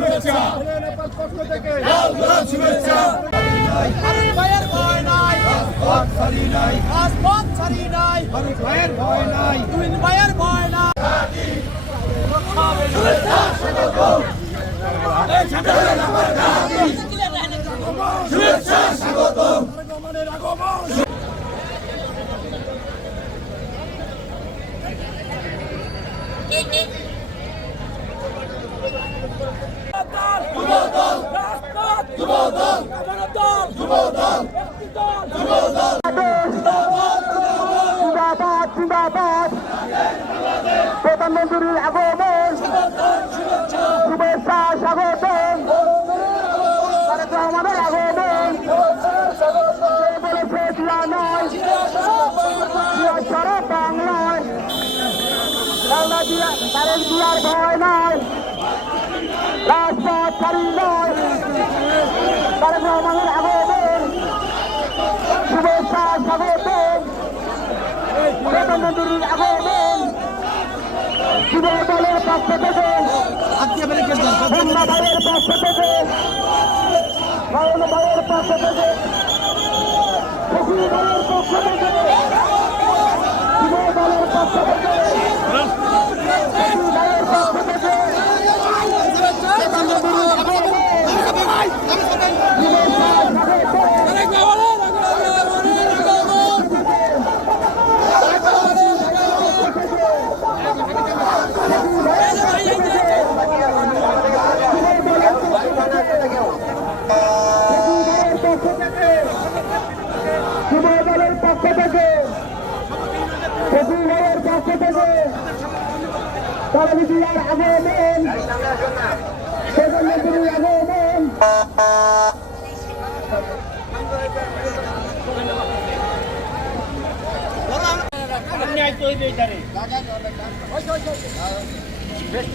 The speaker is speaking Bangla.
শুভেচ্ছা পক্ষ থেকে লাল গোলাপ শুভেচ্ছা ফারুক ভাইয়ের ভয় নাই রাজপথ ছাড়ি নাই রাজপথ ছাড়ি নাই ফারুক ভাইয়ের ভয় নাই তুহিন ভাইয়ের ভয় নাই শুভেচ্ছা স্বাগত শুভেচ্ছা স্বাগত প্রধানমন্ত্রীর আগমন শুভেচ্ছা স্বাগতম আমাদের আগমন বলেছে দিয়া নয় সারা বাংলায় তারেক দিয়ার ভয় নয় রাজপথ ছাড়ি নয় তারেক রহমানের আগমন শুভেচ্ছা স্বাগতম প্রধানমন্ত্রীর আগমন যুব দলের পক্ষ থেকে ভাইয়ের পক্ষ থেকে ভাইয়ের পক্ষ থেকে দলের পক্ষ থেকে যুব দলের পক্ষ থেকে ভাইয়ের পক্ষ থেকে যুবদলের পক্ষ থেকে ভাইয়ের পক্ষ থেকে তারাবিদিয়ার আগমন প্রধানমন্ত্রীর আগমন বেশ